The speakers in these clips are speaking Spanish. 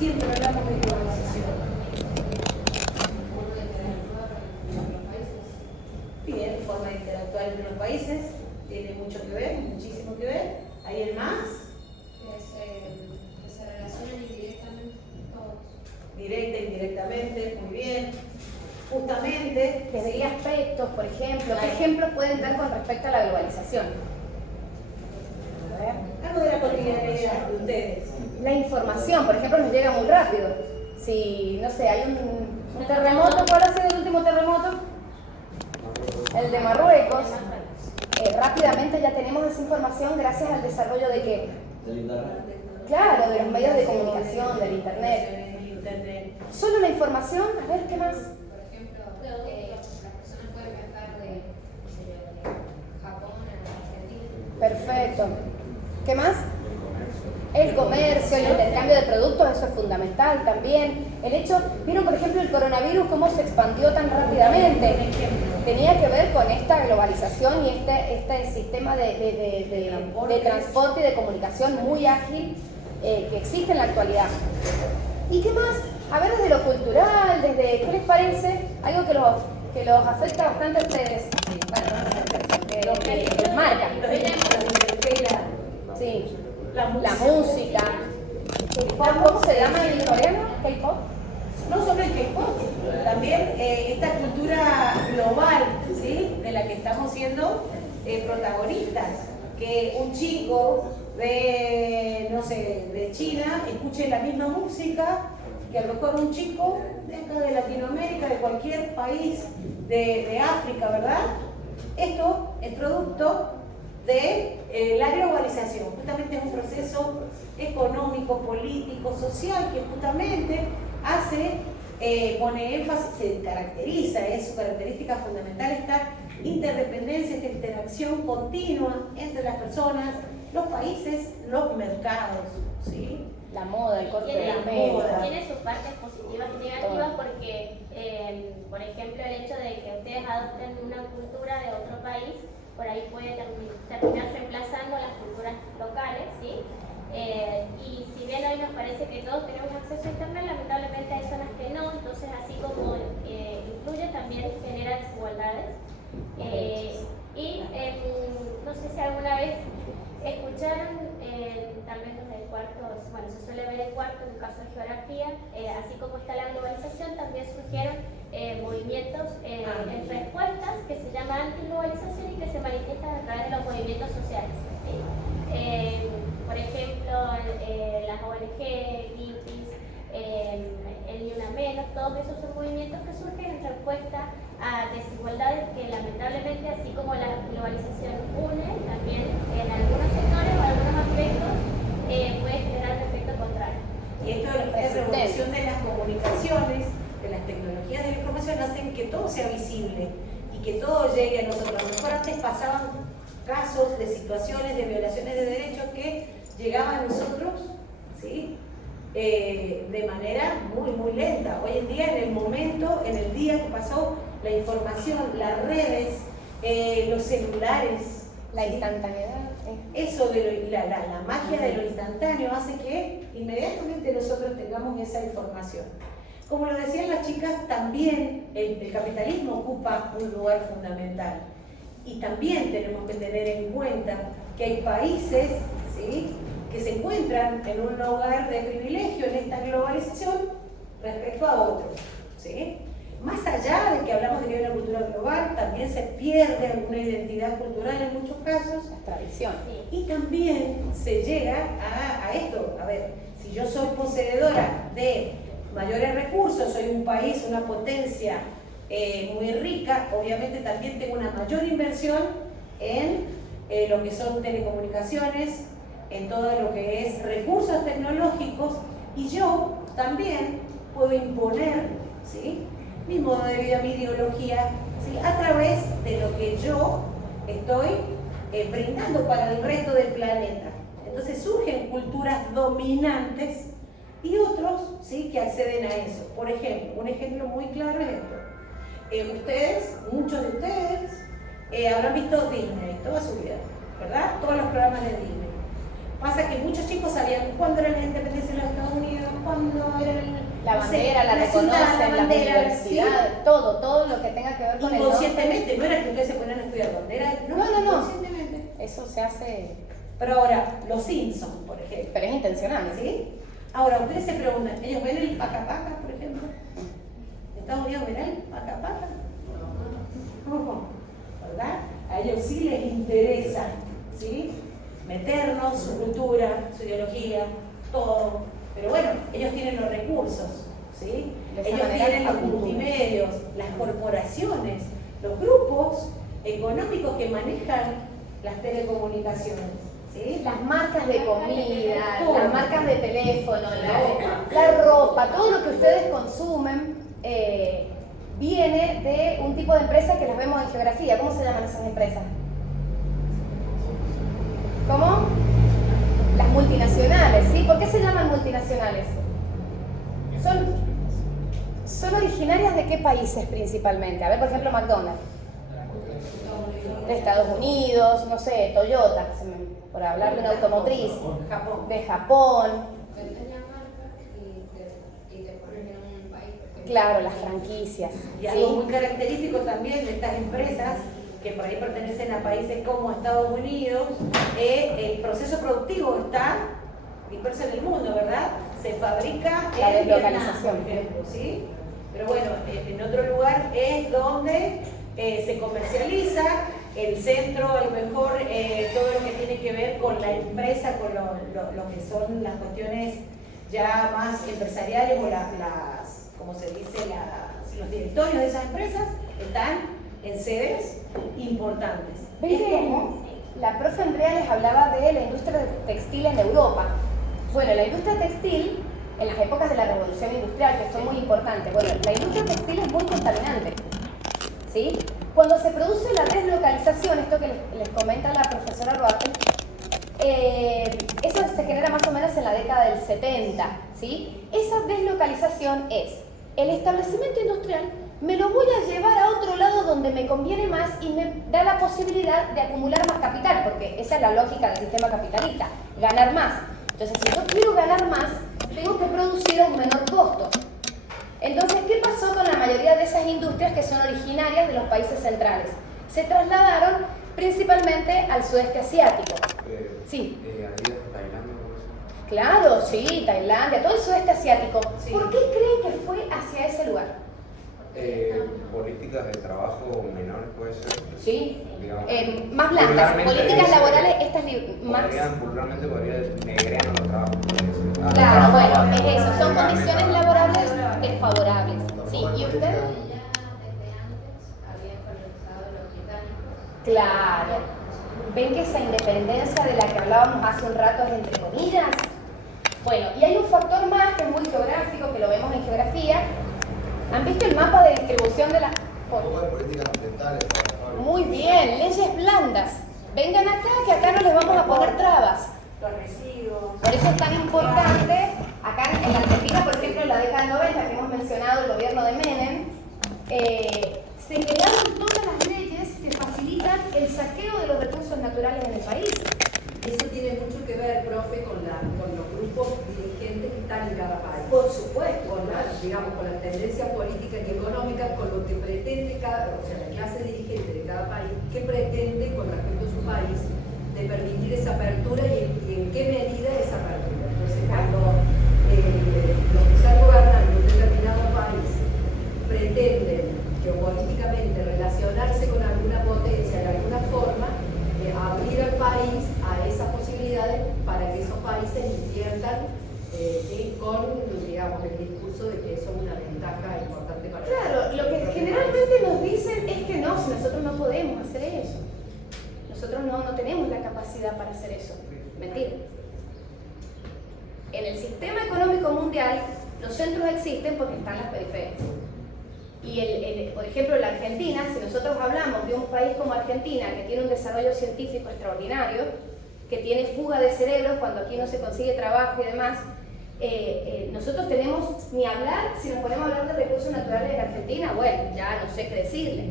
siempre hablamos de globalización. Bien, forma de interactuar entre los países, tiene mucho que ver, muchísimo que ver. ¿Hay el más? Que se relacionan indirectamente todos. Directa, indirectamente, muy bien. Justamente. ¿Desde ¿sí? qué aspectos, por ejemplo? Claro. ¿Qué ejemplos pueden dar con respecto a la globalización? A ver. Algo de la cotidianidad de ustedes. La información, por ejemplo, nos llega muy rápido. Si, no sé, hay un terremoto, ¿cuál ha sido el último terremoto? El de Marruecos. Rápidamente ya tenemos esa información gracias al desarrollo de qué? Del internet. Claro, de los medios de comunicación, del internet. Solo la información, a ver, ¿qué más? Por ejemplo, las personas pueden viajar de Japón a Argentina. Perfecto. ¿Qué más? El comercio, el intercambio de productos, eso es fundamental también. El hecho, ¿vieron por ejemplo el coronavirus cómo se expandió tan rápidamente? Tenía que ver con esta globalización y este sistema de transporte y de comunicación muy ágil que existe en la actualidad. ¿Y qué más? A ver, desde lo cultural, desde, ¿qué les parece? Algo que los afecta bastante a ustedes. Bueno, que los marca. Sí. La música. ¿Cómo se llama en coreano? ¿K-pop? No solo el K-pop, también esta cultura global, ¿sí? De la que estamos siendo protagonistas. Que un chico de, no sé, de China escuche la misma música que a lo mejor un chico de acá de Latinoamérica, de cualquier país de África, ¿verdad? Esto es producto de la globalización. Justamente es un proceso económico, político, social que justamente pone énfasis, se caracteriza, es su característica fundamental esta interdependencia, esta interacción continua entre las personas, los países, los mercados, ¿sí? La moda, el corte de pelo. Tiene sus partes positivas y negativas porque, por ejemplo, el hecho de que ustedes adopten una cultura de otro país, por ahí puede terminar reemplazando las culturas locales, ¿sí? Y si bien hoy nos parece que todos tenemos acceso a internet, lamentablemente hay zonas que no, entonces así como incluye, también genera desigualdades. No sé si alguna vez escucharon, tal vez los del cuarto, bueno, se suele ver el cuarto en el caso de geografía, así como está la globalización, también surgieron movimientos en respuestas que se llama antiglobalización y que se manifiestan a través de los movimientos sociales. Por ejemplo, las ONG, Greenpeace, el Ni Una Menos, todos esos son movimientos que surgen en respuesta a desigualdades que lamentablemente, así como la globalización une, también en algunos sectores o algunos aspectos puede generar un efecto contrario. Y esto de la revolución de las comunicaciones, de las tecnologías de la información, hacen que todo sea visible y que todo llegue a nosotros. A lo mejor antes pasaban casos de situaciones de violaciones de derechos que llegaban a nosotros, ¿sí? De manera muy, muy lenta. Hoy en día, en el momento, en el día que pasó, la información, las redes, los celulares, la instantaneidad. Eso de la magia de lo instantáneo hace que inmediatamente nosotros tengamos esa información. Como lo decían las chicas, también el capitalismo ocupa un lugar fundamental. Y también tenemos que tener en cuenta que hay países, ¿sí?, que se encuentran en un lugar de privilegio en esta globalización respecto a otros, ¿sí? Más allá de que hablamos de que hay una cultura global, también se pierde alguna identidad cultural en muchos casos. La tradición. Y también se llega a esto, a ver, si yo soy poseedora de mayores recursos, soy un país, una potencia muy rica, obviamente también tengo una mayor inversión en lo que son telecomunicaciones, en todo lo que es recursos tecnológicos, y yo también puedo imponer, ¿sí?, mi modo de vida, mi ideología, ¿sí?, a través de lo que yo estoy brindando para el resto del planeta. Entonces surgen culturas dominantes y otros, ¿sí?, que acceden a eso. Por ejemplo, un ejemplo muy claro es esto. Ustedes, muchos de ustedes, habrán visto Disney toda su vida, ¿verdad? Todos los programas de Disney. Pasa que muchos chicos sabían cuándo era la independencia de los Estados Unidos, cuándo era La bandera, la ciudad, reconocen, la las bandera, universidades, todo lo que tenga que ver con el norte. inconscientemente, no era que ustedes se ponían a estudiar bandera, No. inconscientemente. Eso se hace, Pero ahora, los Simpsons, por ejemplo, pero es intencional. ¿sí? Ahora, ustedes se preguntan, ¿ellos ven el paca paca, por ejemplo? ¿Estados Unidos verá el paca paca? No, ¿verdad? A ellos sí les interesa, ¿sí? Meternos su cultura, su ideología, todo. Pero bueno, ellos tienen los recursos, ¿sí? De esa Ellos manera tienen los actúan. multimedios, las corporaciones, los grupos económicos que manejan las telecomunicaciones, ¿sí? Las marcas de comida, Todo. las marcas de teléfono, la ropa, todo lo que ustedes consumen viene de un tipo de empresas que las vemos en geografía. ¿Cómo se llaman esas empresas? ¿Cómo? Las multinacionales, ¿sí? ¿Por qué se llaman multinacionales? ¿Son originarias de qué países principalmente? A ver, por ejemplo, McDonald's. De Estados Unidos, no sé, Toyota, por hablar de una automotriz. Japón. De Japón. Vendes la marca y te pones en un país. Claro, las franquicias. Y algo ¿sí? muy característico también de estas empresas, que por ahí pertenecen a países como Estados Unidos, el proceso productivo está disperso en el mundo, ¿verdad? Se fabrica La en Vietnam, deslocalización. por ejemplo, ¿sí? Pero bueno, en otro lugar es donde se comercializa el centro, a lo mejor todo lo que tiene que ver con la empresa, con lo que son las cuestiones ya más empresariales o las, como se dice, los directorios de esas empresas están en sedes importantes. ¿Ven que la profe Andrea les hablaba de la industria textil en Europa? Bueno, la industria textil, en las épocas de la revolución industrial, que son muy importantes, bueno, la industria textil es muy contaminante, ¿sí? Cuando se produce la deslocalización, esto que les comenta la profesora Roartel, eso se genera más o menos en la década del 70, ¿sí? Esa deslocalización es el establecimiento industrial. Me lo voy a llevar a otro lado donde me conviene más y me da la posibilidad de acumular más capital, porque esa es la lógica del sistema capitalista, ganar más. Entonces, si yo quiero ganar más, tengo que producir a un menor costo. Entonces, ¿qué pasó con la mayoría de esas industrias que son originarias de los países centrales? Se trasladaron principalmente al sudeste asiático. Sí. Tailandia, Claro, sí, Tailandia, todo el sudeste asiático. Sí. ¿Por qué creen que fue hacia ese lugar? políticas de trabajo menores puede ser. Sí, Digamos, más blandas, vulgarmente políticas dice- laborales, estas más... Vulgarmente podría negrear los trabajos. puede decir. Ah, Claro, trabajo, bueno, es eso, son vulgarmente. condiciones laborales desfavorables. Sí, ¿y usted? Ya desde antes habían colonizado los británicos. Claro. ¿Ven que esa independencia de la que hablábamos hace un rato es entre comillas? Bueno, y hay un factor más que es muy geográfico, que lo vemos en geografía. ¿Han visto el mapa de distribución de la...? Un poco de políticas ambientales, por favor. Muy bien, leyes blandas. Vengan acá, que acá no les vamos a poner trabas. Los residuos. Por eso es tan importante, acá en la Argentina, por ejemplo, en la década del 90, que hemos mencionado el gobierno de Menem, se crearon todas las leyes que facilitan el saqueo de los recursos naturales en el país. Eso tiene mucho que ver, profe, con los grupos dirigentes que están en cada país. Por supuesto. Digamos, con las tendencias políticas y económicas, con lo que pretende la clase dirigente de cada país, qué pretende con respecto a su país de permitir esa apertura y en qué medida esa apertura. Entonces, cuando los que están gobernando un determinado país pretenden geopolíticamente relacionarse con alguna potencia de alguna forma, abrir al país a esas posibilidades para que esos países inviertan con, digamos, el discurso de que eso es una ventaja importante para Claro, lo que generalmente nos dicen es que no, si nosotros no podemos hacer eso. Nosotros no tenemos la capacidad para hacer eso. Mentira. En el sistema económico mundial, los centros existen porque están las periferias. Y por ejemplo, en la Argentina, si nosotros hablamos de un país como Argentina, que tiene un desarrollo científico extraordinario, que tiene fuga de cerebros cuando aquí no se consigue trabajo y demás, nosotros tenemos, ni hablar, si nos ponemos a hablar de recursos naturales en Argentina, bueno, ya no sé qué decirle.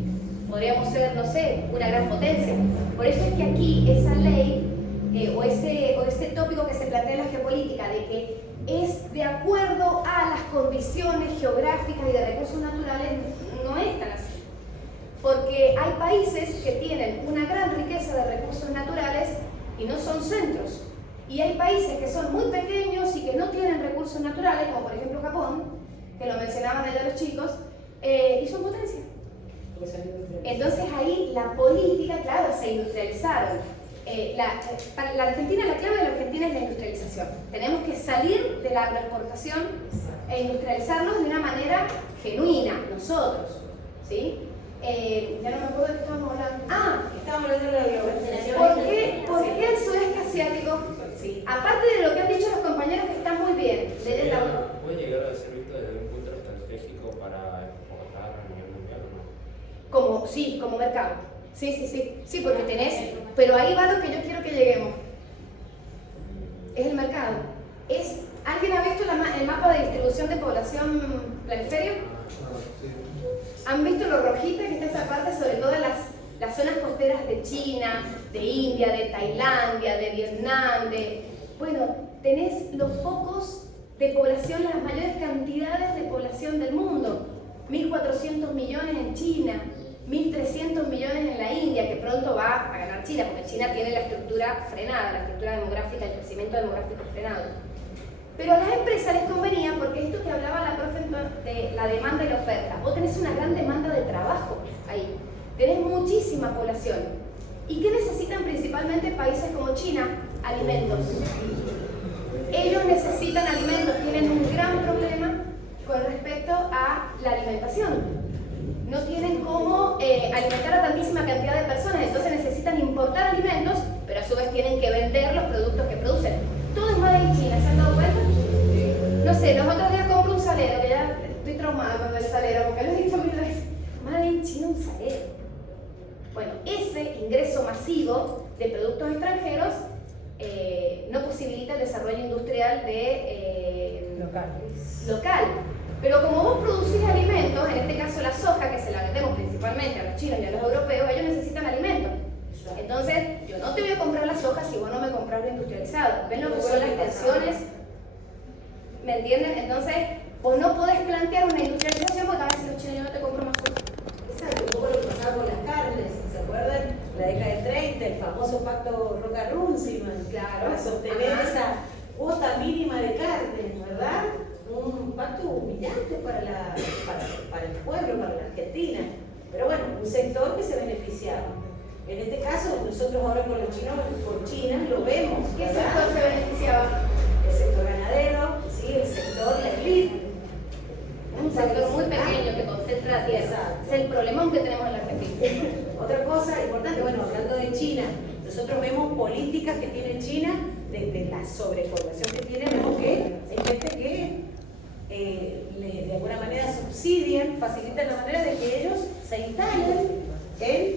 Podríamos ser, no sé, una gran potencia. Por eso es que aquí esa ley o ese tópico que se plantea en la geopolítica de que es de acuerdo a las condiciones geográficas y de recursos naturales, no es tan así. Porque hay países que tienen una gran riqueza de recursos naturales y no son centros. Y hay países que son muy pequeños y que no tienen recursos naturales, como por ejemplo Japón, que lo mencionaban allá los chicos, y son potencia. Entonces ahí la política, claro, se industrializaron. Para la Argentina, la clave de la Argentina es la industrialización. Tenemos que salir de la agroexportación e industrializarnos de una manera genuina, nosotros, ¿sí? Ya no me acuerdo de qué estábamos hablando. Estábamos hablando de la globalización. ¿Por qué el sudeste asiático? Sí. Aparte de lo que han dicho los compañeros que están muy bien, ¿Puede llegar a ser visto desde un punto estratégico para exportar a nivel mundial o no? como mercado. Sí, porque tenés, pero ahí va lo que yo quiero que lleguemos. Es el mercado. ¿Alguien ha visto el mapa de distribución de población planiferio? ¿Han visto lo rojita que está esa parte, sobre todo en las zonas costeras de China, de India, de Tailandia, de Vietnam? Bueno, tenés los focos de población, las mayores cantidades de población del mundo. 1.400 millones en China, 1.300 millones en la India, que pronto va a ganar China, porque China tiene la estructura frenada, la estructura demográfica, el crecimiento demográfico frenado. Pero a las empresas les convenía, porque esto que hablaba la profe de la demanda y la oferta, vos tenés una gran demanda de trabajo ahí, tenés muchísima población. ¿Y qué necesitan principalmente países como China? Alimentos. Ellos necesitan alimentos, tienen un gran problema con respecto a la alimentación. No tienen cómo alimentar a tantísima cantidad de personas, entonces necesitan importar alimentos, pero a su vez tienen que vender los productos que producen. Todo es made in China, ¿se han dado cuenta? No sé, los otros días compro un salero, que ya estoy traumada con el salero, porque lo he dicho mil veces. Made in China, un salero. Bueno, ese ingreso masivo de productos extranjeros no posibilita el desarrollo industrial local. Pero como vos producís alimentos, en este caso la soja, que se la vendemos principalmente a los chinos y a los europeos, ellos necesitan alimentos. Entonces, yo no te voy a comprar la soja si vos no me compras lo industrializado. ¿Ven lo que son las tensiones? ¿Me entienden? Entonces, vos no podés plantear una industrialización porque a veces los chinos yo no te compro más soja. Exacto, un poco lo que pasaba con las carnes, ¿se acuerdan? La década del 30, el famoso pacto Roca-Runciman, Claro. para sostener esa cuota mínima de carne, ¿verdad? Un pacto humillante para el pueblo, para la Argentina. Pero bueno, un sector que se beneficiaba. En este caso, nosotros ahora con los chinos, por China, lo vemos. ¿Qué ¿verdad? sector se beneficiaba? El sector ganadero, sí, el sector, la elite. Un sector muy pequeño que concentra tierra. Exacto. Es el problemón que tenemos en la Argentina. Otra cosa importante, bueno, hablando de China, nosotros vemos políticas que tiene China, de la sobrepoblación que tiene, vemos que hay gente que de alguna manera subsidian, facilitan la manera de que ellos se instalen en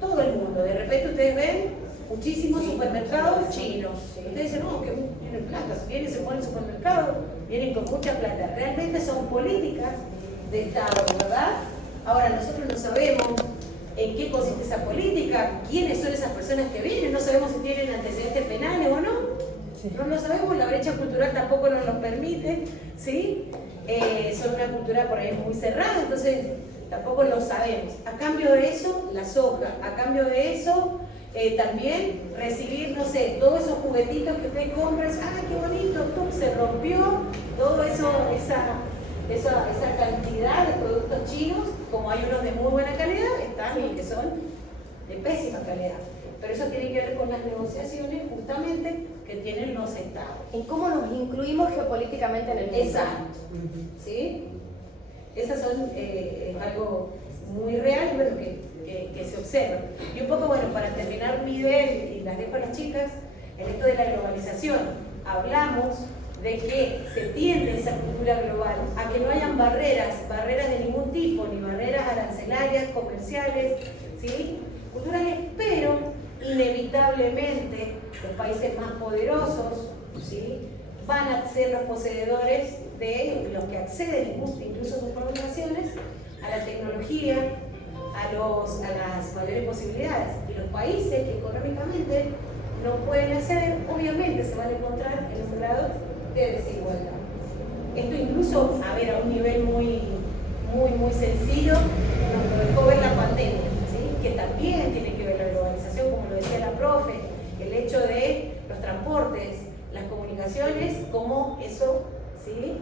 todo el mundo. De repente ustedes ven muchísimos supermercados chinos. Ustedes dicen, no, que tienen plata, vienen y se ponen supermercados, vienen con mucha plata. Realmente son políticas de Estado, ¿verdad? Ahora nosotros no sabemos en qué consiste esa política, quiénes son esas personas que vienen, no sabemos si tienen antecedentes penales o no. No lo sabemos, la brecha cultural tampoco nos lo permite, ¿sí? Son una cultura por ahí muy cerrada, entonces tampoco lo sabemos. A cambio de eso, la soja, a cambio de eso, también recibir, no sé, todos esos juguetitos que ustedes compran, ¡ah, qué bonito! ¡Pum! Se rompió, todo eso, esa cantidad de productos chinos, como hay unos de muy buena calidad, están los que son de pésima calidad. Pero eso tiene que ver con las negociaciones justamente que tienen los estados. En cómo nos incluimos geopolíticamente en el mundo. Exacto. ¿Sí? Esas son algo muy real, bueno, que se observa. Y un poco, bueno, para terminar mi idea, y las dejo a las chicas, en esto de la globalización, hablamos de que se tiende esa cultura global a que no hayan barreras de ningún tipo, ni barreras arancelarias, comerciales, ¿sí? Culturales, pero inevitablemente los países más poderosos, ¿sí?, van a ser los poseedores de los que acceden, incluso sus poblaciones, a la tecnología, a las mayores posibilidades. Y los países que económicamente no pueden acceder, obviamente se van a encontrar en un grado de desigualdad. Esto incluso, a ver, a un nivel muy sencillo, nos dejó ver la pandemia, ¿sí? Que también tiene que ver la globalización, como lo decía la profe, el hecho de los transportes, las comunicaciones, cómo eso, ¿sí?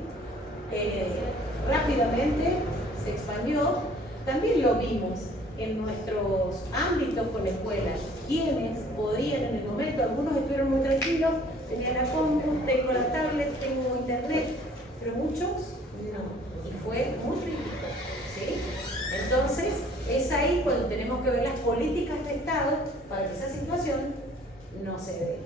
Rápidamente se expandió. También lo vimos en nuestros ámbitos con la escuela, quienes podían en el momento, algunos estuvieron muy tranquilos, tenían la compu, tengo la tablet, tengo internet, pero muchos no, y fue muy crítico, ¿sí? Entonces, es ahí cuando tenemos que ver las políticas de Estado para que esa situación no se dé.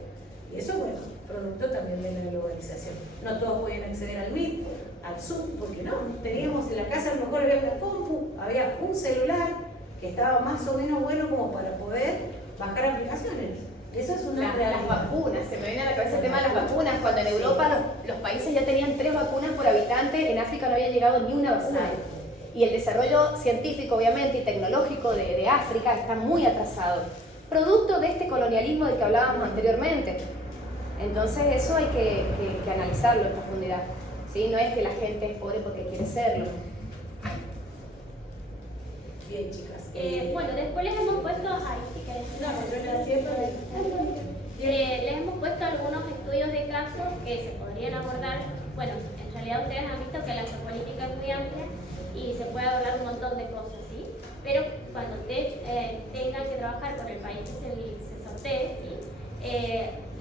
Y eso, bueno, producto también de la globalización. No todos podían acceder al Meet, al Zoom, porque no, teníamos en la casa a lo mejor había una compu, había un celular que estaba más o menos bueno como para poder bajar aplicaciones. Eso es una Las vacunas, se me viene a la cabeza el tema de las vacunas, cuando en Europa los países ya tenían 3 vacunas por habitante, en África no había llegado ni una vacuna. Y el desarrollo científico, obviamente, y tecnológico de África está muy atrasado, producto de este colonialismo del que hablábamos anteriormente. Entonces eso hay que analizarlo en profundidad, ¿sí? No es que la gente es pobre porque quiere serlo. Bien, chicas. Bueno, después les hemos puesto, si querés. Les hemos puesto algunos estudios de caso que se podrían abordar. Bueno, en realidad ustedes han visto que la geopolítica es muy amplia y se puede hablar un montón de cosas, ¿sí? Pero cuando ustedes tengan que trabajar con el país que se sortee, ¿sí?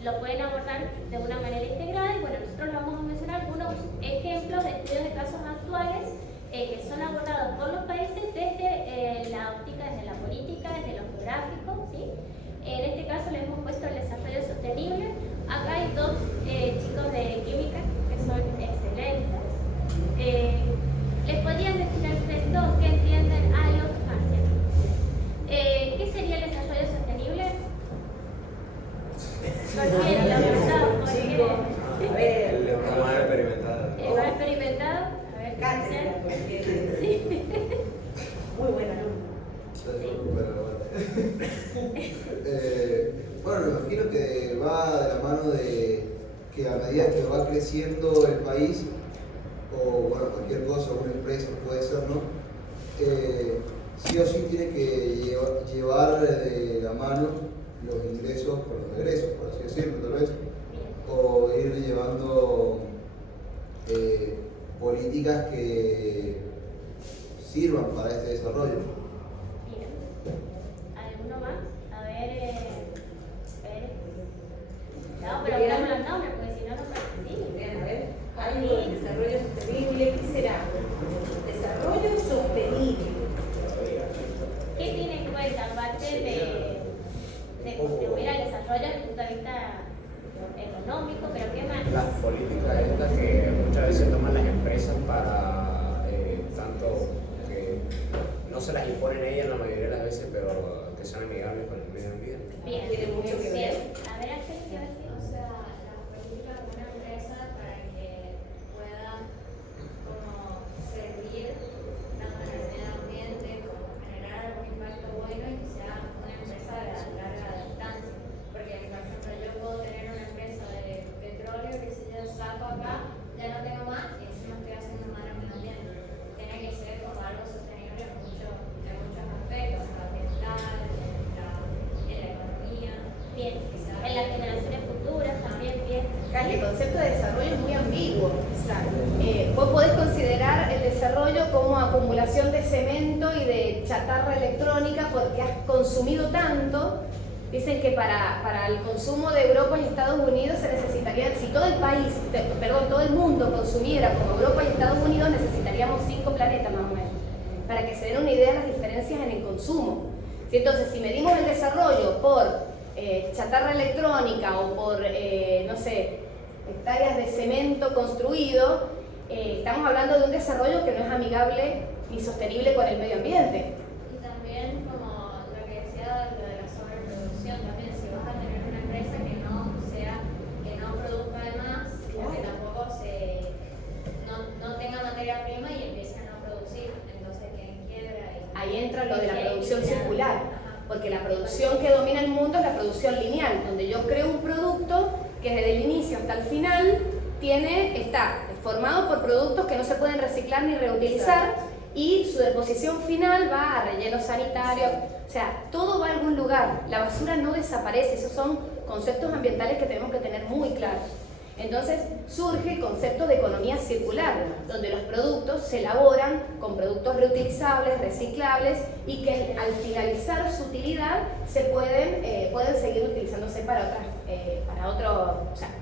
Lo pueden abordar de una manera integrada y bueno, nosotros les vamos a mencionar algunos ejemplos de estudios de casos actuales que son abordados por los países desde la óptica, desde la política, desde lo geográfico, ¿sí? En este caso les hemos puesto el desarrollo sostenible. Acá hay 2 chicos de química que son excelentes. ¿Les podrían decir al resto qué entienden? Hay otros marcianos. ¿Qué sería el desarrollo sostenible? ¿Por qué? ¿Lo preguntado? ¿Por qué? El más experimentado. ¿El más experimentado? A ver, Cátedra, porque sí. muy buena alumna. Bueno, me imagino que va de la mano de que a medida que va creciendo el país, o bueno, cualquier cosa, una empresa puede ser, ¿no? Sí o sí tiene que llevar de la mano los ingresos con los egresos, por así decirlo, tal vez, o ir llevando políticas que sirvan para este desarrollo. Bien. ¿Alguno más? A ver, no, pero hablamos los nombres, porque si no, no participan. Bien, a ver, algo de desarrollo sostenible, ¿qué será? Desarrollo sostenible. ¿Qué tiene en cuenta, aparte de contribuir al desarrollo desde el punto de vista económico, pero qué más? Las políticas estas que muchas veces toman las empresas para tanto que no se las imponen ellas la mayoría de las veces, pero que son amigables con el medio ambiente. Bien, Tiene mucho que ver. A ver, Ángel, ¿qué va a decir? O sea, las políticas de una empresa para que pueda como servir tanto en el medio ambiente como generar algún impacto bueno y que sea una empresa de larga distancia. Porque, por ejemplo, yo puedo tener una empresa de petróleo que si yo saco acá, ya no tengo más y encima estoy haciendo mal al medio ambiente. Tiene que ser como algo sostenible en muchos aspectos, ambiental, en la economía. Bien, en las generaciones futuras también, bien. El concepto de desarrollo es muy ambiguo. Vos podés considerar el desarrollo como acumulación de cemento y de chatarra electrónica porque has consumido tanto. Dicen que para el consumo de Europa y Estados Unidos se necesitaría, si todo el país, todo el mundo consumiera como Europa y Estados Unidos, necesitaríamos 5 planetas más o menos, para que se den una idea de las diferencias en el consumo. Entonces, si medimos el desarrollo por chatarra electrónica o por, no sé, hectáreas de cemento construido, estamos hablando de un desarrollo que no es amigable ni sostenible con el medio ambiente. Y también, como lo que decía, lo de la sobreproducción, también si vas a tener una empresa que no produzca de más, o que tampoco no tenga materia prima y empiece a no producir, entonces quien quiebra Ahí entra lo de la producción circular, porque la producción que domina el mundo es la producción lineal. donde yo creo un producto que desde el inicio hasta el final está formado por productos que no se pueden reciclar ni reutilizar, y su deposición final va a relleno sanitario, o sea, todo va a algún lugar, la basura no desaparece. Esos son conceptos ambientales que tenemos que tener muy claros. Entonces surge el concepto de economía circular, donde los productos se elaboran con productos reutilizables, reciclables, y que al finalizar su utilidad se pueden seguir utilizándose para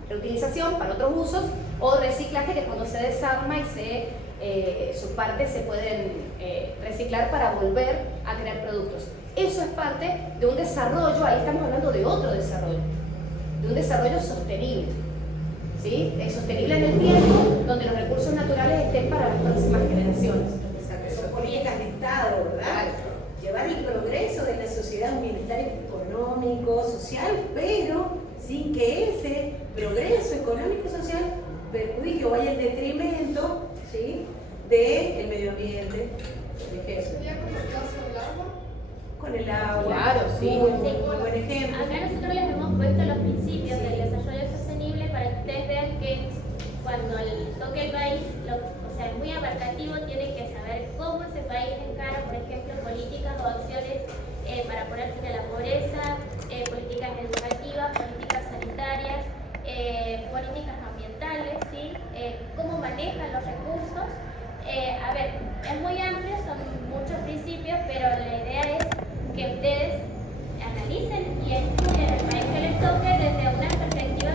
reutilización, para otros usos, o reciclaje, que cuando se desarma y sus partes se pueden reciclar para volver a crear productos. Eso es parte de un desarrollo, ahí estamos hablando de otro desarrollo, de un desarrollo sostenible. ¿Sí? Es sostenible en el tiempo, donde los recursos naturales estén para las próximas generaciones. Son políticas de Estado, ¿verdad? Claro. Llevar el progreso de la sociedad a un bienestar económico, social, pero sin que ese progreso económico, social perjudique o vaya en detrimento, ¿sí?, del medio ambiente, por ejemplo. ¿Sería como el caso del agua? Con el agua. Claro, sí. Muy buen ejemplo. Acá nosotros les hemos puesto los principios del desarrollo sostenible para que ustedes vean que cuando toque el país, o sea, es muy abarcativo, tienen que saber cómo ese país encara, por ejemplo, políticas o acciones para poner fin a la pobreza, políticas educativas, políticas sanitarias, políticas ambientales, ¿sí? Cómo manejan los recursos. A ver, es muy amplio, son muchos principios, pero la idea es que ustedes analicen y estudien el país que les toque desde una perspectiva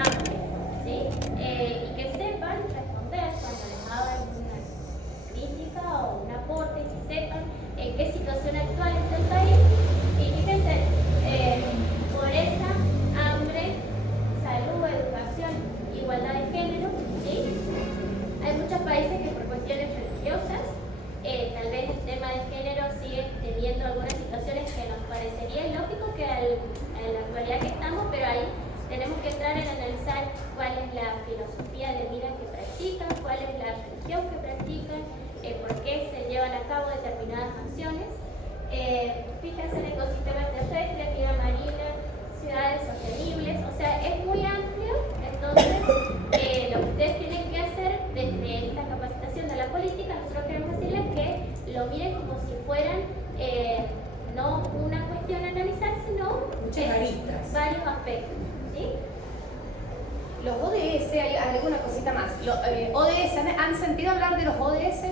amplia, ¿sí? Y que sepan responder cuando les hagan una crítica o un aporte, que sepan en qué situación actual está el país. Y fíjense, pobreza, hambre, salud, educación, igualdad de género, ¿sí? Hay muchos países que por cuestiones religiosas, tal vez el tema de género sigue teniendo algunas situaciones que nos parecería ilógico que en la actualidad que estamos, pero ahí tenemos que entrar en analizar cuál es la filosofía de vida que practican, cuál es la religión que practican, por qué se llevan a cabo determinadas acciones. Fíjense en ecosistemas terrestres, vida marina, ciudades sostenibles, o sea, es muy amplio. Entonces, lo que ustedes tienen que hacer desde esta capacitación de la política, nosotros queremos decirles que lo miren como si fueran no una cuestión a analizar, sino Muchas aristas. varios aspectos, ¿sí? Los ODS, hay alguna cosita más. ODS, ¿han sentido hablar de los ODS?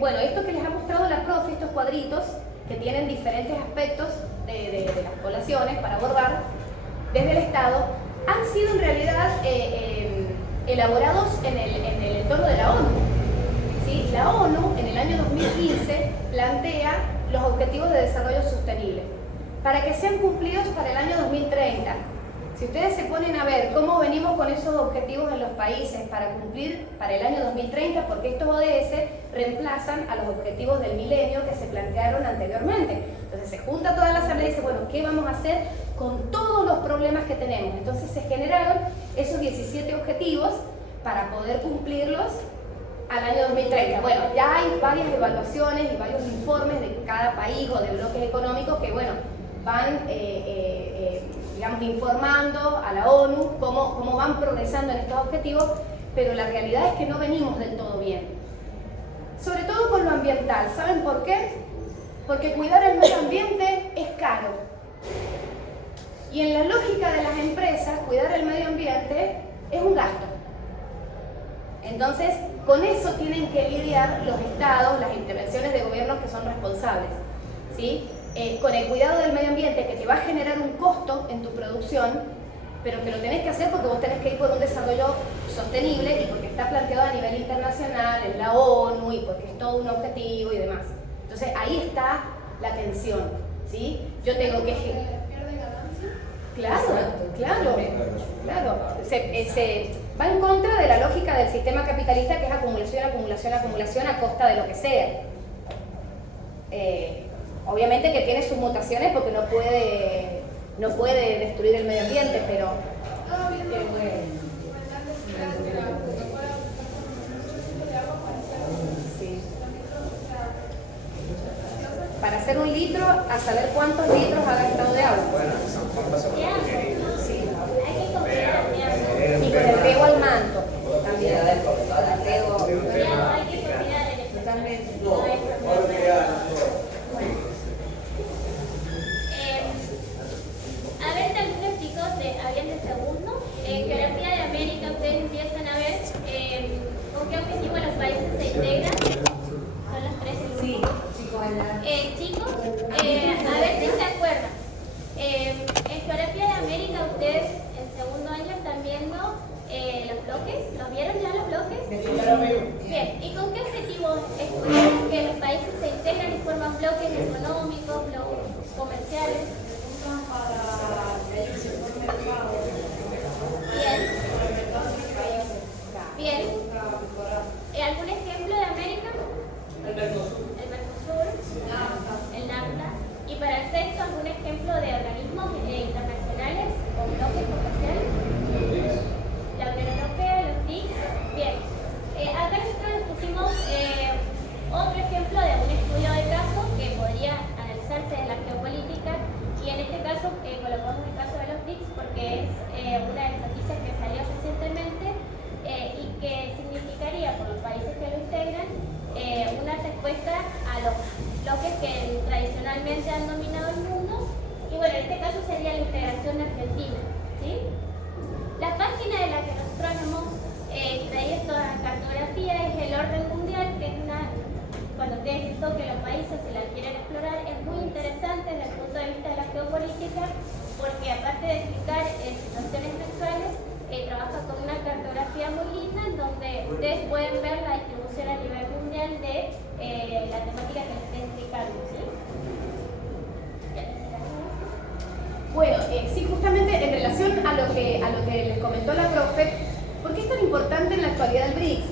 Bueno, esto que les ha mostrado la profe, estos cuadritos que tienen diferentes aspectos de las poblaciones para abordar desde el Estado, han sido en realidad elaborados en el entorno de la ONU. ¿Sí? La ONU en el año 2015 plantea los Objetivos de Desarrollo Sostenible para que sean cumplidos para el año 2030. Si ustedes se ponen a ver cómo venimos con esos objetivos en los países para cumplir para el año 2030, porque estos ODS reemplazan a los objetivos del milenio que se plantearon anteriormente. Entonces se junta toda la asamblea y dice, bueno, ¿qué vamos a hacer con todos los problemas que tenemos? Entonces se generaron esos 17 objetivos para poder cumplirlos al año 2030. Bueno, ya hay varias evaluaciones y varios informes de cada país o de bloques económicos que, bueno, van digamos, informando a la ONU cómo van progresando en estos objetivos, pero la realidad es que no venimos del todo bien. Sobre todo con lo ambiental. ¿Saben por qué? Porque cuidar el medio ambiente es caro. Y en la lógica de las empresas, cuidar el medio ambiente es un gasto. Entonces, con eso tienen que lidiar los estados, las intervenciones de gobiernos que son responsables, ¿sí? Con el cuidado del medio ambiente, que te va a generar un costo en tu producción, pero que lo tenés que hacer porque vos tenés que ir por un desarrollo sostenible y porque está planteado a nivel internacional, en la ONU, y porque es todo un objetivo y demás. Entonces, ahí está la tensión, ¿sí? Yo tengo que... ¿Pierden ganancia? Claro. Se va en contra de la lógica del sistema capitalista, que es acumulación a costa de lo que sea. Obviamente que tiene sus mutaciones porque no puede destruir el medio ambiente, pero... Estaba viendo documentales de la Coca-Cola mucho tipo de agua para hacer Sí. tratamiento, o sea, Para hacer un litro a saber cuántos litros ha gastado de agua. Bueno, en San Juan pasa por la minería. Sí. Hay que confiar en Y con el riego al manto también. hay que confiar en eso. A ver, algunos chicos habían de segundo. Geografía de América, ustedes empiezan a ver con qué objetivo los países se integran. Son los tres. Sí. Chicos, a ver si se acuerdan. En Geografía de América, ustedes en segundo año están viendo los bloques. ¿Los vieron ya los bloques? Bien. ¿Y con qué objetivo estudian que los países se integran y forman bloques económicos, bloques comerciales? Bien. Bien. ¿Algún ejemplo de América? El Mercosur. El NAFTA. ¿Y para el sexto algún ejemplo de organismos internacionales o bloques comerciales? La Unión Europea, los BRICS. Bien. Acá nosotros les pusimos otro ejemplo de un estudio de caso que podría analizarse en la geopolítica, y en este caso colocamos el caso de los BRICS porque es una de las noticias que salió recientemente y que significaría por los países que lo integran una respuesta a los bloques que tradicionalmente han dominado el mundo, y bueno, en este caso sería la integración de Argentina, ¿sí? La página de la que nosotros hemos traído toda la cartografía es el orden mundial, que es cuando ustedes toquen los países y la quieren explorar, es muy interesante desde el punto de vista de la geopolítica, porque aparte de explicar situaciones mensuales, trabaja con una cartografía muy linda en donde ustedes pueden ver la distribución a nivel mundial de la temática que les estoy explicando, ¿sí? Bueno, sí, justamente en relación a lo que les comentó la profe, ¿por qué es tan importante en la actualidad el BRICS?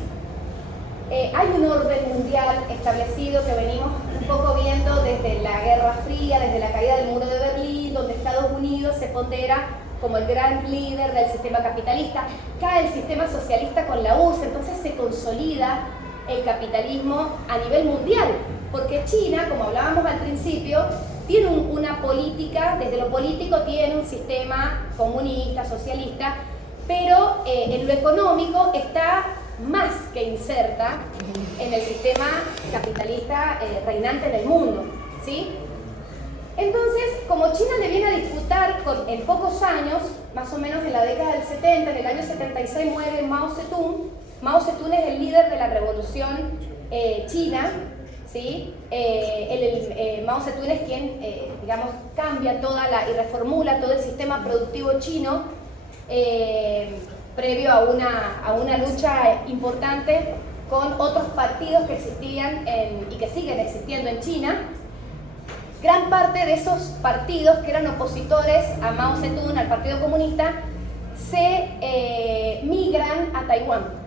Hay un orden mundial establecido que venimos un poco viendo desde la Guerra Fría, desde la caída del muro de Berlín, donde Estados Unidos se pondera como el gran líder del sistema capitalista. Cae el sistema socialista con la URSS, entonces se consolida el capitalismo a nivel mundial, porque China, como hablábamos al principio, tiene una política, desde lo político tiene un sistema comunista, socialista, pero en lo económico está más que inserta en el sistema capitalista reinante en el mundo, ¿sí? Entonces, como China le viene a disputar en pocos años, más o menos en la década del 70, en el año 76 muere Mao Zedong. Mao Zedong es el líder de la revolución china, ¿sí? Mao Zedong es quien, digamos, cambia y reformula todo el sistema productivo chino, previo a una lucha importante con otros partidos que existían y que siguen existiendo en China. Gran parte de esos partidos que eran opositores a Mao Zedong, al Partido Comunista, se migran a Taiwán.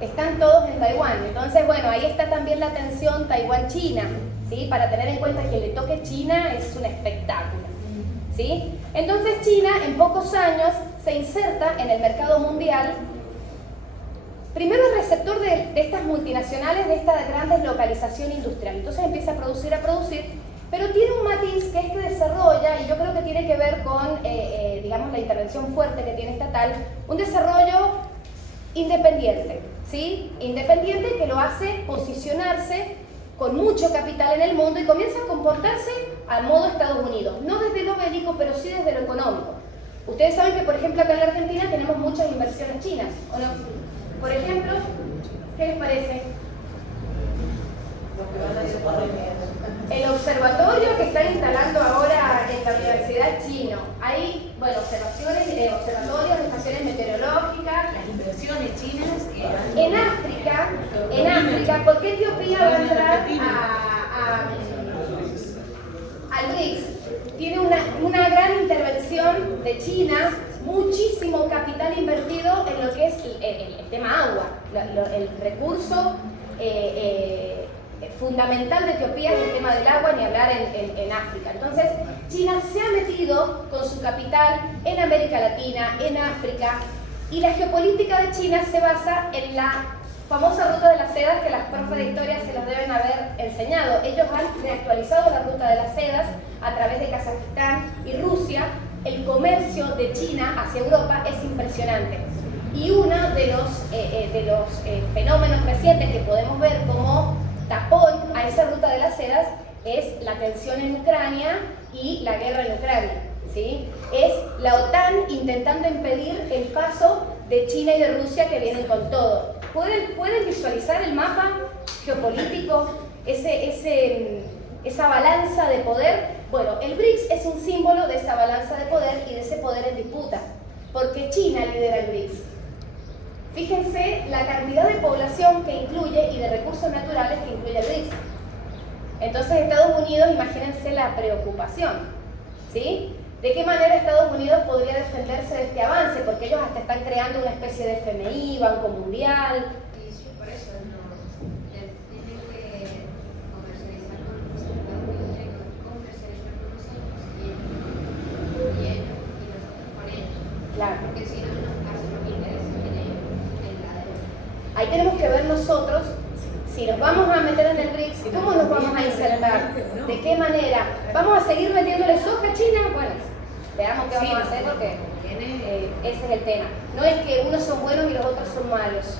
Están todos en Taiwán. Entonces, bueno, ahí está también la tensión Taiwán-China, ¿sí? Para tener en cuenta que le toque China es un espectáculo, ¿sí? Entonces China en pocos años se inserta en el mercado mundial. Primero es receptor de estas multinacionales, de esta gran deslocalización industrial. Entonces empieza a producir, pero tiene un matiz que es que desarrolla, y yo creo que tiene que ver con, digamos, la intervención fuerte que tiene estatal, un desarrollo independiente, ¿sí? Independiente que lo hace posicionarse con mucho capital en el mundo y comienza a comportarse a modo Estados Unidos, no desde lo bélico, pero sí desde lo económico. Ustedes saben que, por ejemplo, acá en la Argentina tenemos muchas inversiones chinas, ¿o no? Por ejemplo, ¿qué les parece? El observatorio que están instalando ahora en la Universidad Chino. Hay, bueno, observatorios, estaciones meteorológicas. Las inversiones chinas En África, ¿por qué Etiopía va a entrar al BRICS? Tiene una gran intervención de China, muchísimo capital invertido en lo que es el tema agua, el recurso fundamental de Etiopía es el tema del agua, ni hablar en África. Entonces, China se ha metido con su capital en América Latina, en África, y la geopolítica de China se basa en la Famosa ruta de las sedas que las profes de historia se los deben haber enseñado. Ellos han reactualizado la ruta de las sedas a través de Kazajistán y Rusia. El comercio de China hacia Europa es impresionante. Y uno de los fenómenos recientes que podemos ver como tapón a esa ruta de las sedas es la tensión en Ucrania y la guerra en Ucrania, ¿sí? Es la OTAN intentando impedir el paso de China y de Rusia, que vienen con todo. ¿Pueden visualizar el mapa geopolítico, esa balanza de poder? Bueno, el BRICS es un símbolo de esa balanza de poder y de ese poder en disputa, porque China lidera el BRICS. Fíjense la cantidad de población que incluye y de recursos naturales que incluye el BRICS. Entonces Estados Unidos, imagínense la preocupación, ¿sí? ¿De qué manera Estados Unidos podría defenderse de este avance? Porque ellos hasta están creando una especie de FMI, Banco Mundial. Y sí, por eso tienen que comercializar con nosotros, Estados Unidos tiene que comercializar con nosotros y ellos y nosotros con ellos. Claro. Porque si no, nuestros intereses vienen en la deuda. Ahí tenemos que ver nosotros, si nos vamos a meter en el BRICS, ¿cómo nos vamos a insertar? ¿De qué manera? ¿Vamos a seguir metiéndole soja a China? Bueno, veamos qué vamos a hacer porque ese es el tema. No es que unos son buenos y los otros son malos.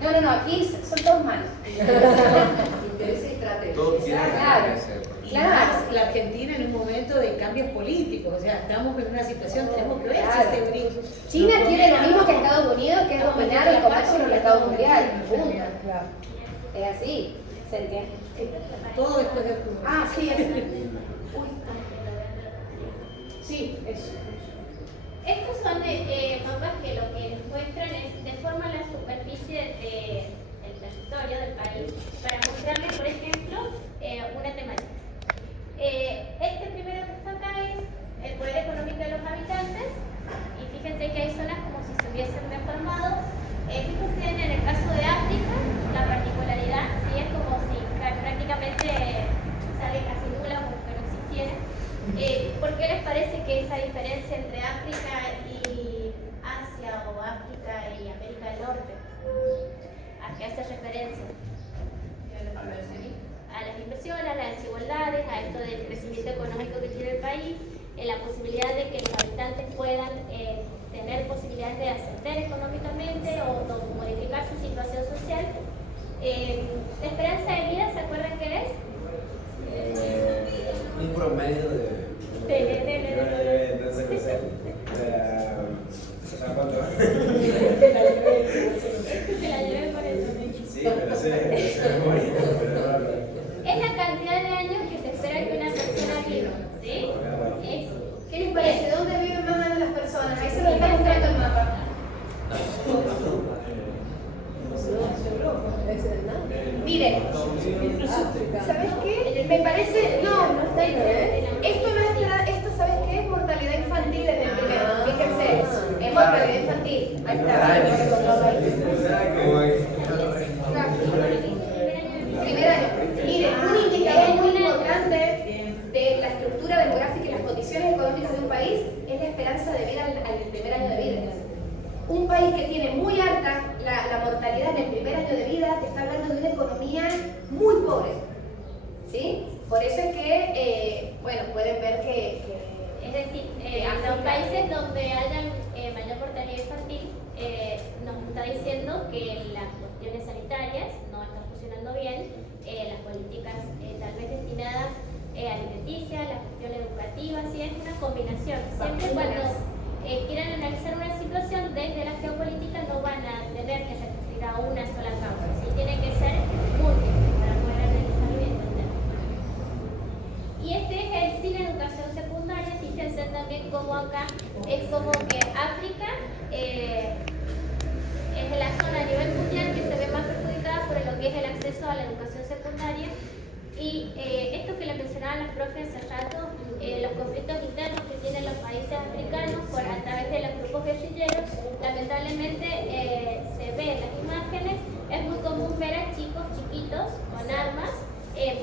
No, aquí son todos malos. Interés estratégico. Todo tiene Claro. que ser. Y Claro. más la Argentina en un momento de cambios políticos, o sea, estamos en una situación, tenemos que ver si Claro. este BRICS... China quiere lo mismo que Estados Unidos, que es dominar el comercio en el mercado mundial. Punto. Claro. Es así, ¿se entiende? Todo después de octubre. Ah, sí, es. Sí, eso. Estos son mapas que lo que les muestran es deforman la superficie del territorio del país para mostrarles, por ejemplo, una temática. Este primero que está acá es el poder económico de los habitantes y fíjense que hay zonas como si se hubiesen deformado. Fíjense en el caso de África, la particularidad, ¿sí? Es como si prácticamente sale casi nula o que no existiera. ¿Por qué les parece que esa diferencia entre África y Asia o África y América del Norte? ¿A qué hace referencia? A las inversiones, a las desigualdades, a esto del crecimiento económico que tiene el país, la posibilidad de que los habitantes puedan tener posibilidades de ascender económicamente o modificar su situación social. La esperanza de vida, ¿se acuerdan qué es? Un promedio de... Entonces, no sé. O sea, ¿cuánto? Se la llevé por eso. Sí, pero sé de memoria. Es la cantidad de años que se espera que una persona viva, ¿sí? ¿Qué les parece? ¿Dónde viven más o menos las personas? Ahí se lo está mostrando el mapa. Miren, ¿sabes qué? Me parece, esto no es nada, esto ¿sabes qué? Es mortalidad infantil desde el primero, fíjense, es mortalidad infantil, ahí está. Primer año. Miren, un indicador muy importante de la estructura demográfica y las condiciones económicas de un país es la esperanza de vida al primer año de vida. Un país que tiene muy alta la mortalidad en el primer año de vida te está hablando de una economía muy pobre, ¿sí? Por eso es que, bueno, pueden ver que Es decir, en los países donde hayan mayor mortalidad infantil, nos está diciendo que las cuestiones sanitarias no están funcionando bien, las políticas tal vez destinadas alimenticias, la cuestión educativa, sí, es una combinación. Siempre cuando quieran analizar una situación desde la geopolítica no van a tener que recurrir a una sola causa, sí, tiene que ser múltiple para poder analizarlo y entender. Y este es el sin educación secundaria. Fíjense también como acá es como que África es de la zona a nivel mundial que se ve más perjudicada por lo que es el acceso a la educación secundaria. Y esto que le mencionaban las profes hace rato, los conflictos internos que tienen los países africanos a través de los grupos guerrilleros, lamentablemente se ve en las imágenes. Es muy común ver a chicos chiquitos con armas,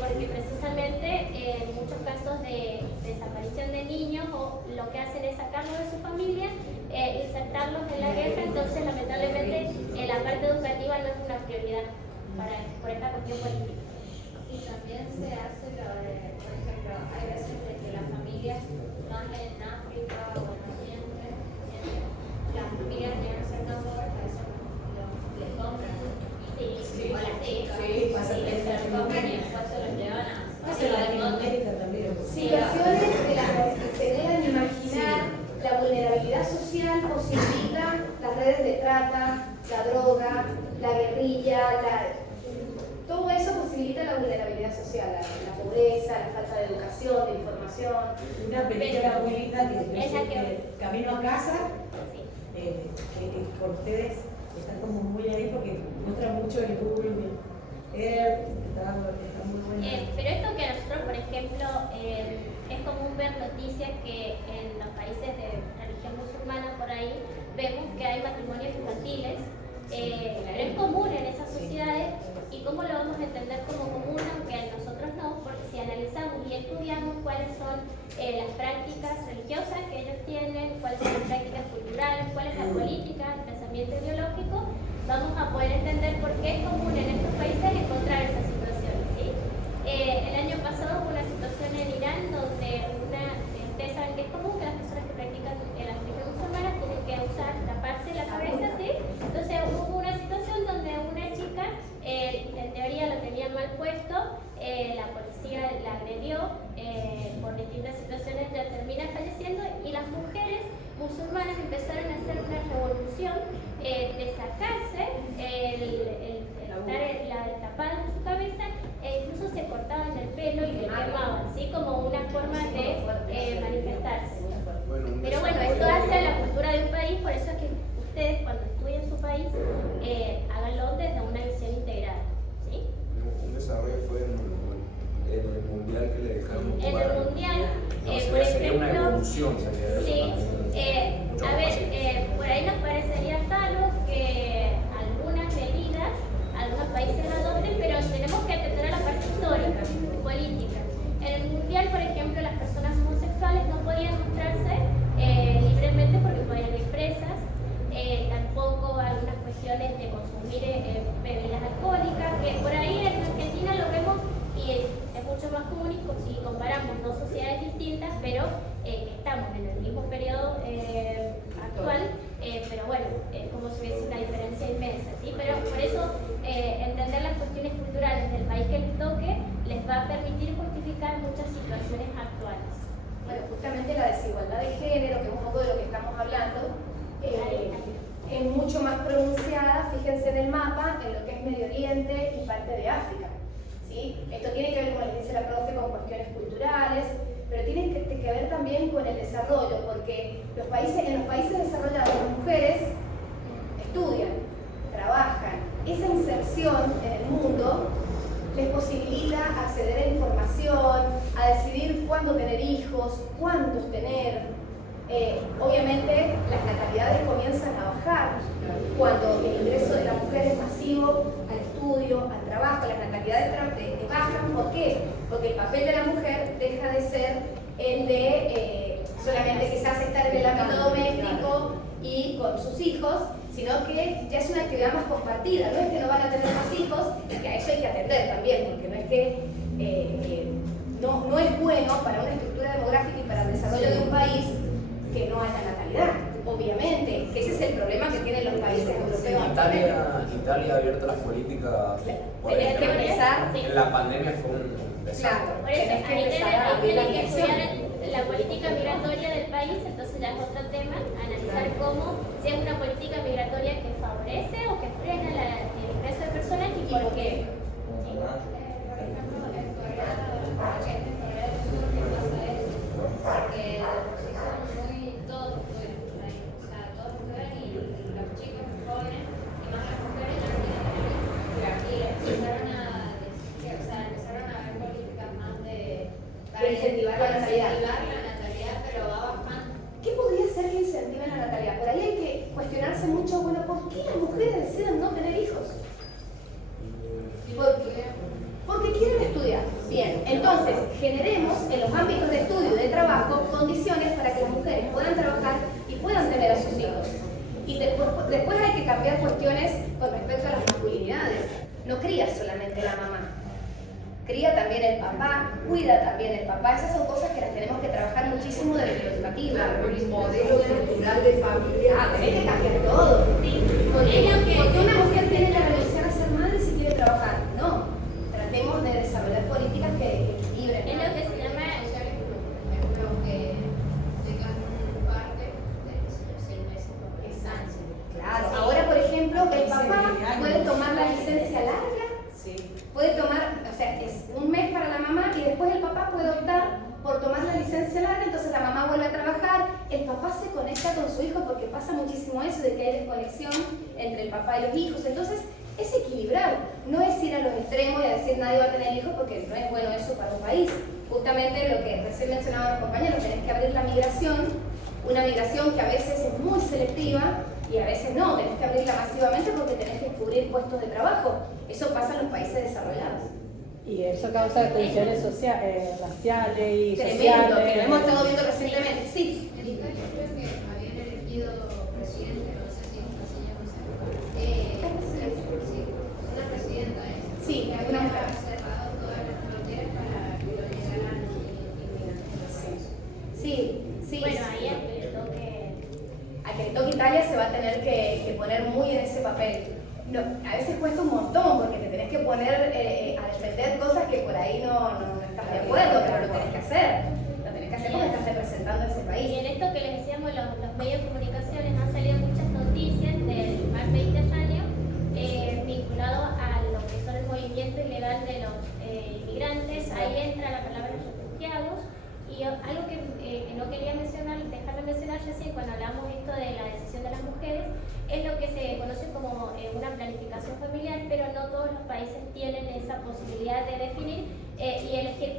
porque precisamente en muchos casos de desaparición de niños o lo que hacen es sacarlos de su familia insertarlos en la guerra, entonces lamentablemente la parte educativa no es una prioridad por esta cuestión política. Y también se hace lo de, por ejemplo, hay veces de que las familias, más en África o en Oriente, las familias llegan a ser campo, a veces les compran. Sí, O las chicas, pasa les compran y después se los llevan a Pasa en Latinoamérica también. Situaciones de las que se deben imaginar, la vulnerabilidad social posibilita las redes de trata, la droga, la guerrilla, todo eso posibilita la vulnerabilidad social, la pobreza, la falta de educación, de información. Una película muy linda que Esa que- Camino a Casa, Sí. que con ustedes están como muy ahí porque muestra mucho el bullying. Está muy buena. Pero esto que nosotros, por ejemplo, es común ver noticias que en los países de religión musulmana por ahí vemos que hay matrimonios infantiles, pero es común en esas sociedades. ¿Y cómo lo vamos a entender como común, aunque nosotros no? Porque si analizamos y estudiamos cuáles son las prácticas religiosas que ellos tienen, cuáles son las prácticas culturales, cuál es la política, el pensamiento ideológico, vamos a poder entender por qué es común en estos países encontrar esas situaciones, ¿sí? El año pasado hubo una situación en Irán donde ustedes saben que es común que las personas que practican la religión musulmana tienen que taparse la cabeza, ¿sí? Entonces hubo una situación donde una chica, en teoría lo tenía mal puesto, la policía la agredió, por distintas situaciones ya termina falleciendo, y las mujeres musulmanas empezaron a hacer una revolución de sacarse la tapada en su cabeza, e incluso se cortaban el pelo y le quemaban, ¿sí? Como una forma de manifestarse. Pero bueno, esto hace a la cultura de un país, por eso es que ustedes cuando estudien su país, háganlo desde una visión integrada, ¿sí? Un desarrollo fue en el mundial que le dejaron En jugar. el mundial, por sería una ejemplo, evolución, sería eso sí, también. Mucho a más ver, fácil. por ahí nos parecería raro que algunas medidas algunos países adopten, pero tenemos que atender a la parte histórica y política. En el mundial, por ejemplo, las personas homosexuales no podían mostrarse libremente porque podían ir presas, tampoco algunas cuestiones de consumir bebidas alcohólicas, que por ahí en Argentina lo vemos y es mucho más común y comparamos dos sociedades distintas, pero que estamos en el mismo periodo actual, pero bueno, es como si hubiese una diferencia inmensa, ¿sí? Pero por eso entender las cuestiones culturales del país que les toque les va a permitir justificar muchas situaciones actuales. Bueno, justamente la desigualdad de género, que es un poco de lo que estamos hablando, es mucho más pronunciada, fíjense en el mapa, en lo que es Medio Oriente y parte de África, ¿sí? Esto tiene que ver, como les dice la profe, con cuestiones culturales, pero tiene que ver también con el desarrollo, porque en los países desarrollados las mujeres estudian, trabajan, esa inserción en el mundo les posibilita acceder a información, a decidir cuándo tener hijos, cuántos tener. Obviamente las natalidades comienzan a bajar cuando el ingreso de la mujer es masivo al estudio, al trabajo, las natalidades bajan. ¿Por qué? Porque el papel de la mujer deja de ser el de solamente quizás estar en el ámbito doméstico y con sus hijos, sino que ya es una actividad más compartida. No es que no van a tener más hijos, y que a eso hay que atender también, porque no es que no es bueno para una estructura demográfica y para el desarrollo de un país que no haya natalidad, obviamente, que ese es el problema que tienen los países europeos. Italia ha abierto las políticas. Tenés que empezar. En la pandemia fue un desastre. Claro, Por eso, tenés que ahí empezar a abrir la tienen que migración. estudiar la política migratoria del país, entonces ya es otro tema, analizar cómo, si es una política migratoria que favorece o que frena el ingreso de personas y por qué. Sí. Por ejemplo, en Corea, en Corea del Sur, ¿qué pasa eso? Porque sí son todos estudian ahí, o sea, todos estudian y los chicos jóvenes, y más las mujeres, ya no tienen hijos. Y empezaron a ver políticas más para incentivar la natalidad. Pero va bajando. ¿Qué podría ser que incentive la natalidad? Por ahí hay que cuestionarse mucho, bueno, ¿por qué las mujeres deciden no tener hijos? Porque quieren estudiar. Bien, entonces generemos en los ámbitos de estudio y de trabajo condiciones para que las mujeres puedan trabajar y puedan tener a sus hijos. cambiar cuestiones con respecto a las masculinidades. No cría solamente la mamá, cría también el papá, cuida también el papá. Esas son cosas que las tenemos que trabajar muchísimo desde lo educativo. Claro, el modelo cultural de familia. Tenés que cambiar todo. Porque una mujer tiene que renunciar a ser madre si quiere trabajar. No, tratemos de desarrollar políticas que equilibren. Es lo que se llama Claro, ahora por ejemplo el papá puede tomar la licencia larga, puede tomar, o sea, es un mes para la mamá y después el papá puede optar por tomar la licencia larga, entonces la mamá vuelve a trabajar, el papá se conecta con su hijo porque pasa muchísimo eso de que hay desconexión entre el papá y los hijos, entonces es equilibrar, no es ir a los extremos y a decir nadie va a tener hijos porque no es bueno eso para un país. Justamente lo que recién mencionaban los compañeros, tenés que abrir la migración, una migración que a veces es muy selectiva y a veces no, tenés que abrirla masivamente porque tenés que cubrir puestos de trabajo. Eso pasa en los países desarrollados. Y eso causa tensiones raciales y Tremendo, sociales. que lo hemos estado viendo recientemente. Sí. En Italia creo que habían elegido presidente, no sé si así ya no sé. Sí, una presidenta es. Sí, que una había mujer. cerrado todas las fronteras para que no llegaran inmigrantes. Sí. bueno, ahí es que le toque. A que le toque Italia se va a tener que poner muy en ese papel. No, a veces cuesta un montón porque te tenés que poner a defender cosas que por ahí no estás de acuerdo, pero lo tenés que hacer. Lo tenés que hacer porque estás representando a ese Y país. en esto que les decíamos, los medios de comunicaciones han salido muchas noticias del mar Mediterráneo vinculado a lo que son el movimiento ilegal de los inmigrantes. Ahí entra la palabra refugiados. Y algo que no quería mencionar, dejar de mencionar recién cuando hablamos esto de la decisión de las mujeres, es lo que se conoce como una planificación familiar, pero no todos los países tienen esa posibilidad de definir y elegir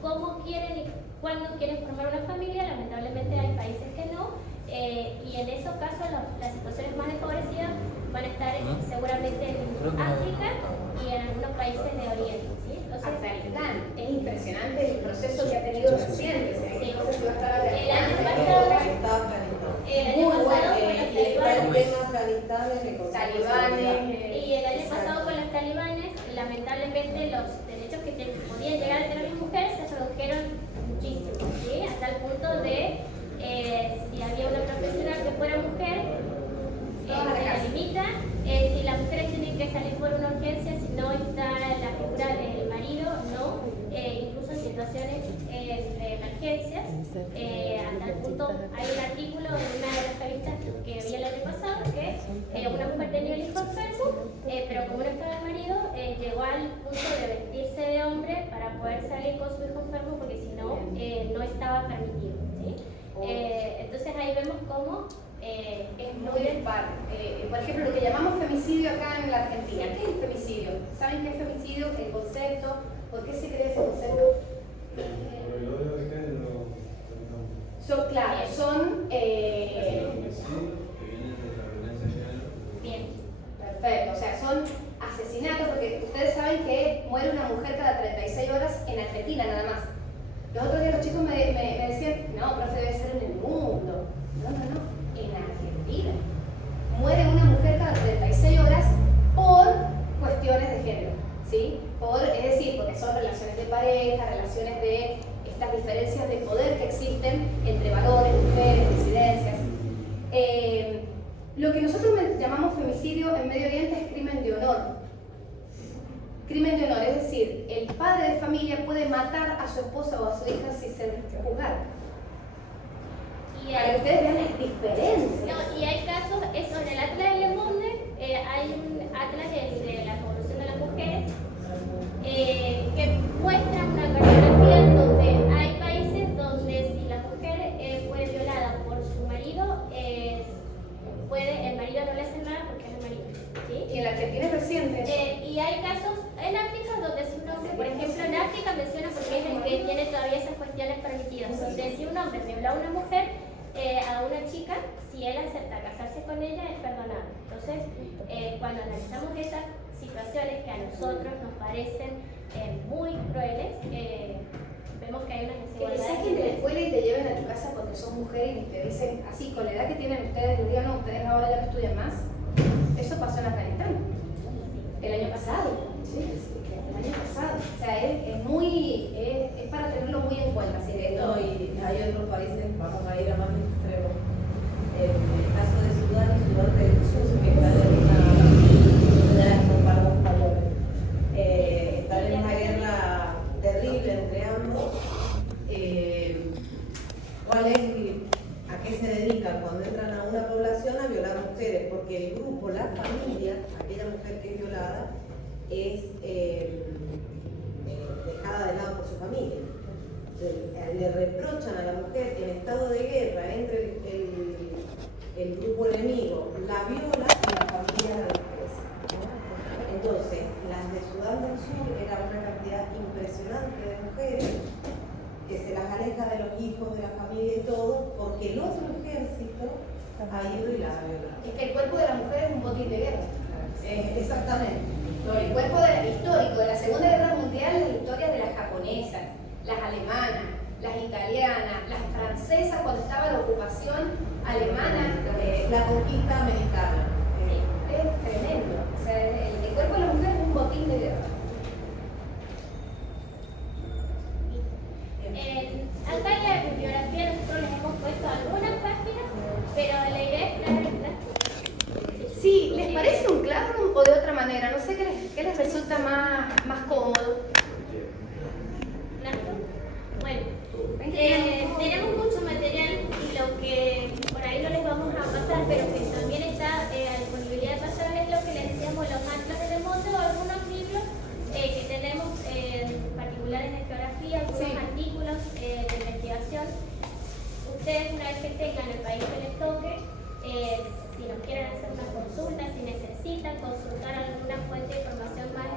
cómo quieren y cuándo quieren formar una familia. Lamentablemente hay países que no, y en esos casos las situaciones más desfavorecidas van a estar seguramente en África y en algunos países de Oriente. ¿Sí? Entonces, Afganistán, es impresionante el proceso que ha tenido reciente. Sí. El año pasado talibanes. Y el año pasado con los talibanes, lamentablemente los derechos que podían llegar a tener las mujeres se redujeron muchísimo, ¿sí? Hasta el punto de si había una profesional que fuera mujer, se la limita, si las mujeres tienen que salir por una urgencia, si no está la figura del marido, no, incluso en situaciones de emergencias, hasta el punto, hay un artículo en una de las revistas que vi el año pasado que una mujer tenía el hijo enfermo, pero como no estaba el marido, llegó al punto de vestirse de hombre para poder salir con su hijo enfermo porque si no, no estaba permitido, ¿sí? Entonces ahí vemos cómo Es muy dispar. Por ejemplo, lo que llamamos femicidio acá en la Argentina. ¿Qué es el femicidio? ¿Saben qué es femicidio? El concepto. ¿Por qué se crea ese concepto? Por el odio de género. Son bien. perfecto, o sea, son asesinatos, porque ustedes saben que muere una mujer cada 36 horas en Argentina nada más. Los otros días los chicos me decían, no, profe, debe ser en el mundo. No, en Argentina. Muere una mujer cada 36 horas por cuestiones de género, ¿sí? Es decir, porque son relaciones de pareja, relaciones de estas diferencias de poder que existen entre varones, mujeres, disidencias. Lo que nosotros llamamos femicidio en Medio Oriente es crimen de honor. Crimen de honor, es decir, el padre de familia puede matar a su esposa o a su hija sin ser juzgado. Para que ustedes vean las diferencias. No, y hay casos, eso en el Atlas de Le Monde, hay un Atlas de la Revolución de las Mujeres que muestra una cartografía donde hay países donde si la mujer fue violada por su marido, el marido no le hace nada porque es el marido, ¿sí? Y en la Argentina es reciente. Y hay casos en África donde si un hombre, por ejemplo en África menciona porque es el que tiene todavía esas cuestiones permitidas, donde si un hombre viola a una mujer, a una chica, si él acepta casarse con ella, es perdonable. Entonces, cuando analizamos esas situaciones que a nosotros nos parecen muy crueles, vemos que hay una Que te desigualdad. saquen de la escuela y te lleven a tu casa porque son mujeres y te dicen, así, con la edad que tienen ustedes, les digan, no, ustedes ahora ya no estudian más. Eso pasó en Afganistán. El año pasado. Sí, el año pasado. O sea, es para tenerlo muy en cuenta. Así que No, y hay otros países, vamos a ir a más extremos. El caso de Sudán del Sur, que está en para los mayores. Están en una guerra terrible entre ambos. ¿Cuál es a qué se dedican cuando entran a una población a violar mujeres? Porque el grupo, la familia, aquella mujer que es violada, es dejada de lado por su familia. Le reprochan a la mujer en estado de guerra entre el grupo enemigo, la viola y la familia la despreza. Entonces, las de Sudán del Sur era una cantidad impresionante de mujeres que se las aleja de los hijos, de la familia y todo, porque el otro ejército ha ido y la ha violado. Es que el cuerpo de la mujer es un botín de guerra. Exactamente. El cuerpo histórico de la Segunda Guerra Mundial, las historias de las japonesas, las alemanas, las italianas, las francesas cuando estaba la ocupación alemana, La conquista americana. es tremendo. O sea, el cuerpo de la mujer es un botín de guerra. Acá en la bibliografía nosotros les hemos puesto algunas páginas, pero la idea es claramente. Sí, ¿les parece un Classroom o de otra manera? No sé qué les resulta más cómodo. Bueno, tenemos mucho material y lo que por ahí no les vamos a pasar, pero que también está a disponibilidad de pasar, es lo que les decíamos, los atlas del monte o algunos libros que tenemos particulares de geografía, algunos artículos de investigación. Ustedes, una vez que tengan el país que les toque, si nos quieren hacer una consulta, si necesitan consultar alguna fuente de información más